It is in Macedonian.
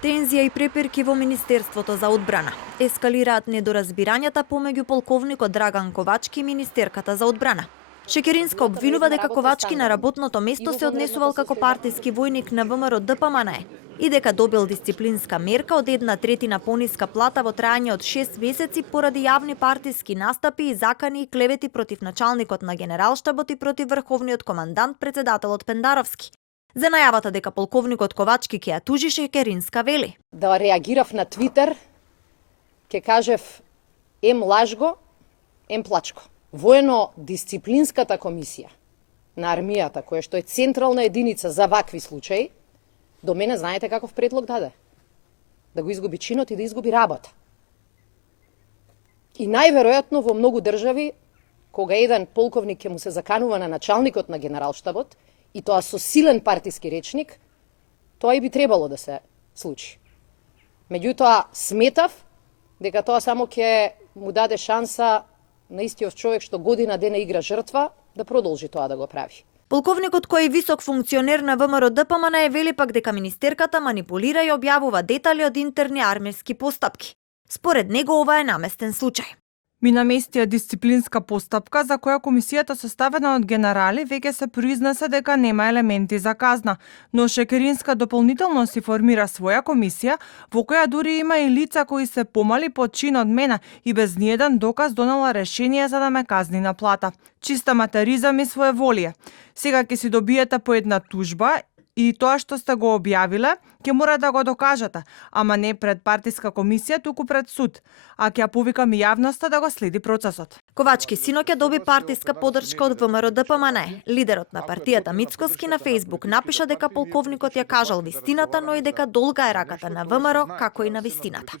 Тензија и препирки во Министерството за одбрана. Ескалираат недоразбирањата помеѓу полковникот Драган Ковачки и министерката за одбрана. Шекеринска обвинува дека Ковачки на работното место се однесувал како партиски војник на ВМРО ДПМНЕ и дека добил дисциплинска мерка од 1/3 пониска плата во трајање од 6 месеци поради јавни партиски настапи и закани и клевети против началникот на Генералштабот и против врховниот командант председателот Пендаровски. За најавата дека полковникот Ковачки ќе ја тужи, Шекеринска вели: Да реагирав на Твитер, ќе кажев ем лажго, ем плачко. Воено-дисциплинската комисија на армијата, која што е централна единица за вакви случаи, до мене знаете каков предлог даде? Да го изгуби чинот и да изгуби работа. И најверојатно во многу држави, кога еден полковник ќе му се заканува на началникот на Генералштабот, и тоа со силен партиски речник, тоа и би требало да се случи. Меѓутоа, сметав дека тоа само ќе му даде шанса на истиот човек што година дена игра жртва, да продолжи тоа да го прави. Полковникот, кој е висок функционер на ВМРО ДПМНЕ, вели пак дека министерката манипулира и објавува детали од интерни армиски постапки. Според него ова е наместен случај. Ми наместија дисциплинска постапка за која комисијата составена од генерали веќе се произнесе дека нема елементи за казна, но Шекеринска дополнително си формира своја комисија во која дури има и лица кои се помали под чин од мене и без ниеден доказ донела решение за да ме казни на плата. Чиста материзам и своеволие. Сега ќе си добиете по една тужба и тоа што сте го објавиле, ќе мора да го докажете, ама не пред партиска комисија, туку пред суд, а ќе ја повикам и јавноста да го следи процесот. Ковачки синоќа доби партиска поддршка од ВМРО ДПМНЕ. Лидерот на партијата Мицкоски на Фејсбук напиша дека полковникот ја кажал вистината, но и дека долга е раката на ВМРО, како и на вистината.